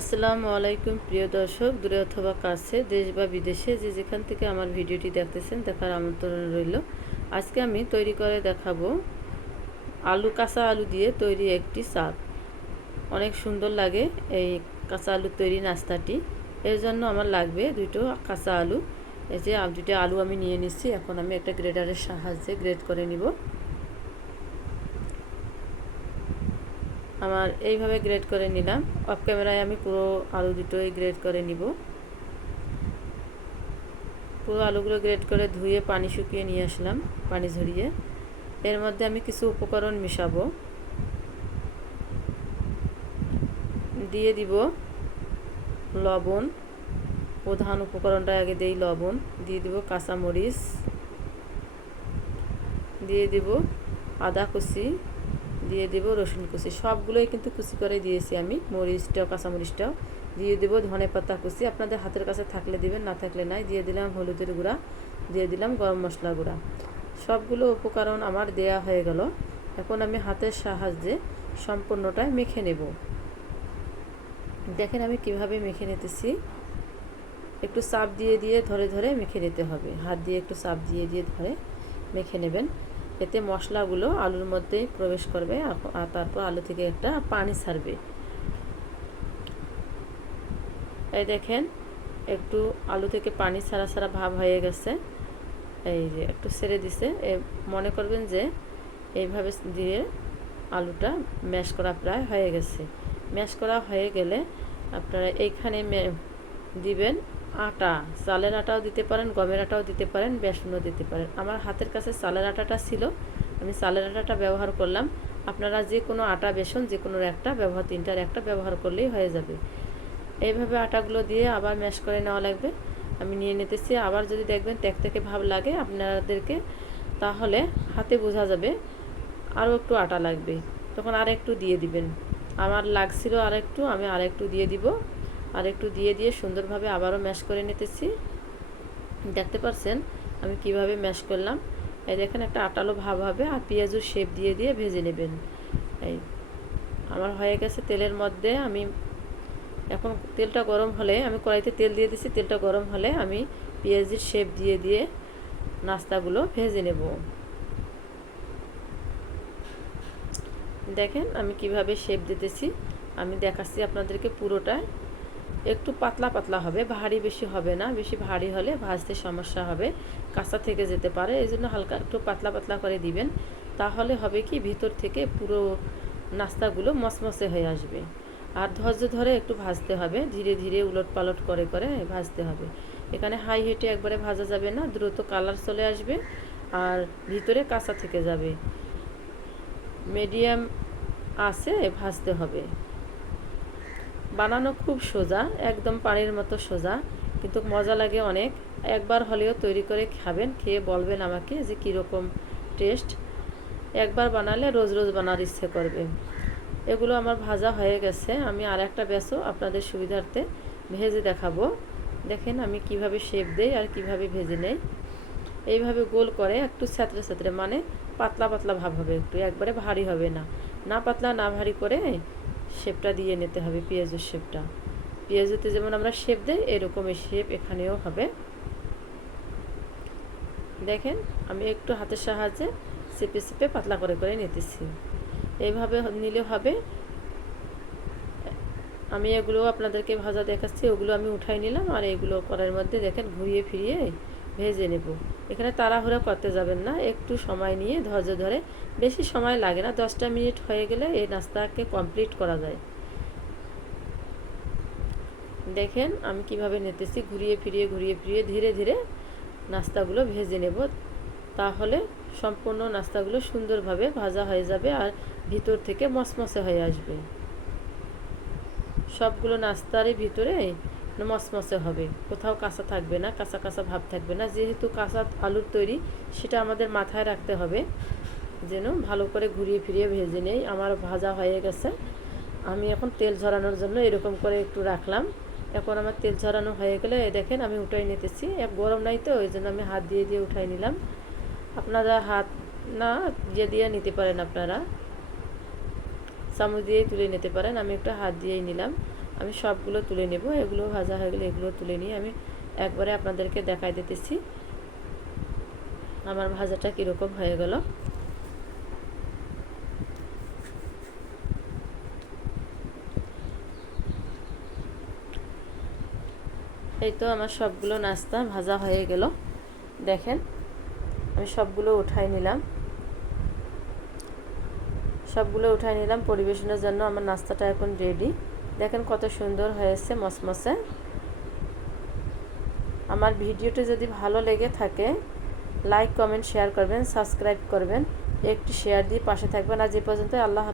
আসসালামু আলাইকুম প্রিয় দর্শক, দূরে অথবা কাছে, দেশ বা বিদেশে যে যেখান থেকে আমার ভিডিওটি দেখতেছেন দেখার আমন্ত্রণ রইল। আজকে আমি তৈরি করে দেখাবো কাঁচা আলু দিয়ে তৈরি একটি চাট। অনেক সুন্দর লাগে এই কাঁচা আলুর তৈরি নাস্তাটি। এর জন্য আমার লাগবে দুটো কাঁচা আলু। এই যে দুটো আলু আমি নিয়ে নিচ্ছি। এখন আমি একটা গ্রেটারের সাহায্যে গ্রেট করে নিব। আমার এইভাবে গ্রেড করে নিলাম। অফ ক্যামেরায় আমি পুরো আলু দুটোই গ্রেড করে নিব। পুরো আলুগুলো গ্রেড করে ধুয়ে পানি শুকিয়ে নিয়ে আসলাম, পানি ঝরিয়ে। এর মধ্যে আমি কিছু উপকরণ মিশাবো। দিয়ে দিব লবণ, প্রধান উপকরণটা আগে দেই লবণ। দিয়ে দিব কাঁচামরিচ, দিয়ে দিব আদা কুচি, দিয়ে দিব রসুন কুচি। সবগুলোই কিন্তু কুচি করে দিয়েছি আমি, মরিচটাও কাঁচামরিচটাও। দিয়ে দিব ধনেপাতা কুচি, আপনাদের হাতের কাছে থাকলে দিবেন, না থাকলে নাই। দিয়ে দিলাম হলুদের গুঁড়া, দিয়ে দিলাম গরম মশলা গুঁড়া। সবগুলো উপকরণ আমার দেয়া হয়ে গেল। এখন আমি হাতের সাহায্যে সম্পূর্ণটাই মেখে নেব। দেখেন আমি কিভাবে মেখে নিতেছি। একটু চাপ দিয়ে দিয়ে ধরে ধরে মেখে নিতে হবে। হাত দিয়ে একটু চাপ দিয়ে দিয়ে ধরে মেখে নেবেন। এতে মশলাগুলো আলুর মধ্যেই প্রবেশ করবে আর তারপর আলু থেকে একটা পানি ছাড়বে। এই দেখেন একটু আলু থেকে পানি ছাড়া ছাড়া ভাব হয়ে গেছে। এই যে একটু ছেড়ে দিছে। মনে করবেন যে এইভাবে দিয়ে আলুটা ম্যাশ করা প্রায় হয়ে গেছে। ম্যাশ করা হয়ে গেলে আপনারা এইখানে দিবেন আটা। চালের আটাও দিতে পারেন, গমের আটাও দিতে পারেন, বেসনও দিতে পারেন। আমার হাতের কাছে চালের আটাটা ছিল, আমি চালের আটাটা ব্যবহার করলাম। আপনারা যে কোনো আটা বেসন যে কোনো একটা ব্যবহার, তিনটার একটা ব্যবহার করলেই হয়ে যাবে। এইভাবে আটাগুলো দিয়ে আবার ম্যাশ করে নেওয়া লাগবে। আমি নিয়ে নিতেছি। আবার যদি দেখবেন থেকে ভাব লাগে আপনাদেরকে, তাহলে হাতে বোঝা যাবে আরও একটু আটা লাগবে, তখন আর একটু দিয়ে দিবেন। আমার লাগছিল আর একটু, আমি আর একটু দিয়ে দিব। আর একটু দিয়ে দিয়ে সুন্দরভাবে আবারও ম্যাশ করে নিতেছি। দেখতে পাচ্ছেন আমি কিভাবে ম্যাশ করলাম। এই দেখেন একটা আটালো ভাব হবে। আর পেঁয়াজুর শেপ দিয়ে দিয়ে ভেজে নেবেন। এই আমার হয়ে গেছে। তেলের মধ্যে আমি এখন তেলটা গরম হলে, আমি কড়াইতে তেল দিয়ে দিছি, তেলটা গরম হলে আমি পেঁয়াজের শেপ দিয়ে দিয়ে নাস্তাগুলো ভেজে নেব। দেখেন আমি কিভাবে শেপ দিতেছি, আমি দেখাচ্ছি আপনাদেরকে। পুরোটা একটু পাতলা পাতলা হবে, ভারী বেশি হবে না। বেশি ভারী হলে ভাজতে সমস্যা হবে, কাঁচা থেকে যেতে পারে। এই জন্য হালকা একটু পাতলা পাতলা করে দিবেন। তাহলে হবে কি, ভিতর থেকে পুরো নাস্তাগুলো মচমচে হয়ে আসবে। আর ধৈর্য ধরে একটু ভাজতে হবে, ধীরে ধীরে উলট পালট করে করে ভাজতে হবে। এখানে হাই হিটে একবারে ভাজা যাবে না, দ্রুত কালার চলে আসবে আর ভিতরে কাঁচা থেকে যাবে। মিডিয়াম আছে ভাজতে হবে। বানানো খুব সোজা, একদম পানির মতো সোজা, কিন্তু মজা লাগে অনেক। একবার হলেও তৈরি করে খাবেন, খেয়ে বলবেন আমাকে যে কীরকম টেস্ট। একবার বানালে রোজ রোজ বানার ইচ্ছে করবে। এগুলো আমার ভাজা হয়ে গেছে। আমি আর একটা ব্যাচও আপনাদের সুবিধার্থে ভেজে দেখাবো। দেখেন আমি কিভাবে শেপ দেই আর কিভাবে ভেজে নেই। এইভাবে গোল করে একটু স্যাঁতরে স্যাঁতরে, মানে পাতলা পাতলা ভাব হবে, একটু একবারে ভারী হবে না। না পাতলা না ভারী করে শেপটা দিয়ে নিতে হবে, পেঁয়াজের শেপটা। পেঁয়াজেতে যেমন আমরা শেপ দেই, এরকমই শেপ এখানেও হবে। দেখেন আমি একটু হাতের সাহায্যে চেপে চেপে পাতলা করে করে নিতেছি। এইভাবে নিলে হবে। আমি এগুলো আপনাদেরকে ভাজা দেখাচ্ছি, ওগুলো আমি উঠাই নিলাম। আর এগুলো করার মধ্যে দেখেন ঘুরিয়ে ফিরিয়ে ভেজে নেব। এখানে তাড়াহুড়া করতে যাবেন না, একটু সময় নিয়ে ধৈর্য ধরে। বেশি সময় লাগে না, 10টা মিনিট হয়ে গেলে এই নাস্তাকে কমপ্লিট করা যায়। দেখেন আমি কিভাবে নিতেছি, ঘুরিয়ে ফিরিয়ে ধীরে ধীরে নাস্তাগুলো ভেজে নেব। তাহলে সম্পূর্ণ নাস্তাগুলো সুন্দরভাবে ভাজা হয়ে যাবে আর ভিতর থেকে মচমচে হয়ে আসবে। সবগুলো নাস্তারই ভিতরে মচমচে হবে, কোথাও কাঁচা থাকবে না, কাঁচা কাঁচা ভাব থাকবে না। যেহেতু কাঁচা আলুর তৈরি, সেটা আমাদের মাথায় রাখতে হবে যেন ভালো করে ঘুরিয়ে ফিরিয়ে ভেজে নেই। আমার ভাজা হয়ে গেছে। আমি এখন তেল ঝরানোর জন্য এরকম করে একটু রাখলাম। এখন আমার তেল ঝরানো হয়ে গেলে দেখেন আমি উঠাই নিতেছি। গরম নাই তো, ওই জন্য আমি হাত দিয়ে দিয়ে উঠাই নিলাম। আপনারা হাত না দিয়ে দিয়ে নিতে পারেন, আপনারা চামচ দিয়েই তুলে নিতে পারেন। আমি একটু হাত দিয়েই নিলাম। আমি সবগুলো তুলে নেব। এগুলো ভাজা হয়ে গেলে এগুলো তুলে নিয়ে আমি একবারে আপনাদেরকে দেখাই দিতেছি আমার ভাজাটা কীরকম হয়ে গেল। এই তো আমার সবগুলো নাস্তা ভাজা হয়ে গেল। দেখেন আমি সবগুলো উঠাই নিলাম। পরিবেশনের জন্য আমার নাস্তাটা এখন রেডি। দেখেন কত সুন্দর হয়েছে, মসমসে। আমার ভিডিওটি যদি ভালো লেগে থাকে লাইক কমেন্ট শেয়ার করবেন, সাবস্ক্রাইব করবেন, একটি শেয়ার দিয়ে পাশে থাকবেন। আজ এই পর্যন্ত। আল্লাহ।